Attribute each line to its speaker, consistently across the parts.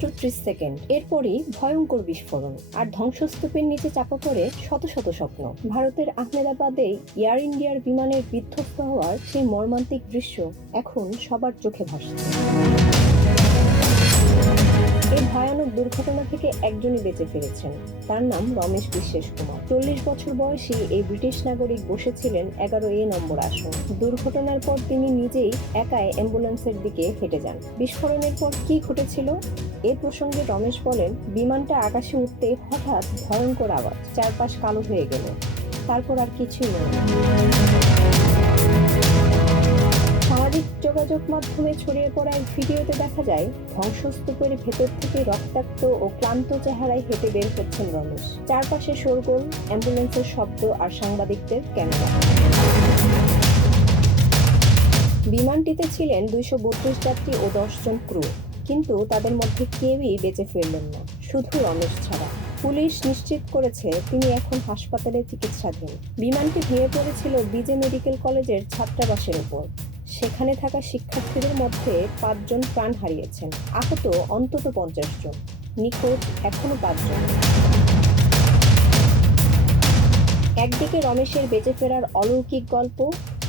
Speaker 1: মাত্র ত্রিশ সেকেন্ড। এরপরই ভয়ঙ্কর বিস্ফোরণ আর ধ্বংসস্তূপের নিচে চাপা পড়ে শত শত স্বপ্ন। ভারতের আহমেদাবাদে এয়ার ইন্ডিয়ার বিমানের বিধ্বস্ত হওয়ার সেই মর্মান্তিক দৃশ্য এখন সবার চোখে ভাসছে। এই ভয়ানক দুর্ঘটনা থেকে একজনই বেঁচে ফিরেছেন। তার নাম রমেশ বিশ্বাস কুমার। চল্লিশ বছর বয়সী এই ব্রিটিশ নাগরিক বসেছিলেন এগারো এ নম্বর আসন। দুর্ঘটনার পর তিনি নিজেই একাই অ্যাম্বুলেন্সের দিকে হেঁটে যান। বিস্ফোরণের পর কি ঘটেছিল? এ প্রসঙ্গে রমেশ বলেন, বিমানটা আকাশে উঠতে হঠাৎ ভয়ঙ্কর আওয়াজ, চারপাশ কালো হয়ে গেল। তারপর আর কিছুই নেই। সামাজিক যোগাযোগ মাধ্যমে ছড়িয়ে পড়া এক ভিডিওতে দেখা যায়, ধ্বংসস্তূপের ভেতর থেকে রক্তাক্ত ও ক্লান্ত চেহারায় হেঁটে বের হচ্ছেন রমেশ। চারপাশে শোরগোল, অ্যাম্বুলেন্সের শব্দ আর সাংবাদিকদের ক্যামেরা। বিমানটিতে ছিলেন দুইশো বত্রিশ যাত্রী ও দশজন ক্রু। কিন্তু তাদের মধ্যে কেউই বেঁচে ফিরলেন না। শুধু রমেশ ছাড়া। পুলিশ নিশ্চিত করেছে তিনি এখন হাসপাতালে চিকিৎসাধীন। বিমানটি ভেঙে পড়েছিল বিজে মেডিকেল কলেজের ছাত্রাবাসের উপর সেখানে থাকা শিক্ষার্থীদের মধ্যে পাঁচজন প্রাণ হারিয়েছেন। আহত অন্তত পঞ্চাশ জন। নিখোঁজ এখনও পাঁচজন। একদিকে রমেশের বেঁচে ফেরার অলৌকিক গল্প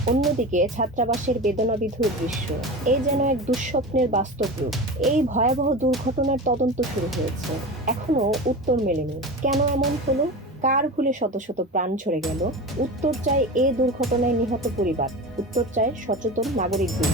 Speaker 1: অন্যদিকে ছাত্রাবাসের বেদনাবিধুর দৃশ্য। এই যেন এক দুঃস্বপ্নের বাস্তব রূপ। এই ভয়াবহ দুর্ঘটনার তদন্ত শুরু হয়েছে। এখনও উত্তর মেলেনি। কেন এমন হলো? কার ভুলে শত শত প্রাণ ঝরে গেল? উত্তর চায় এ দুর্ঘটনায় নিহত পরিবার। উত্তর চায় সচেতন নাগরিকদের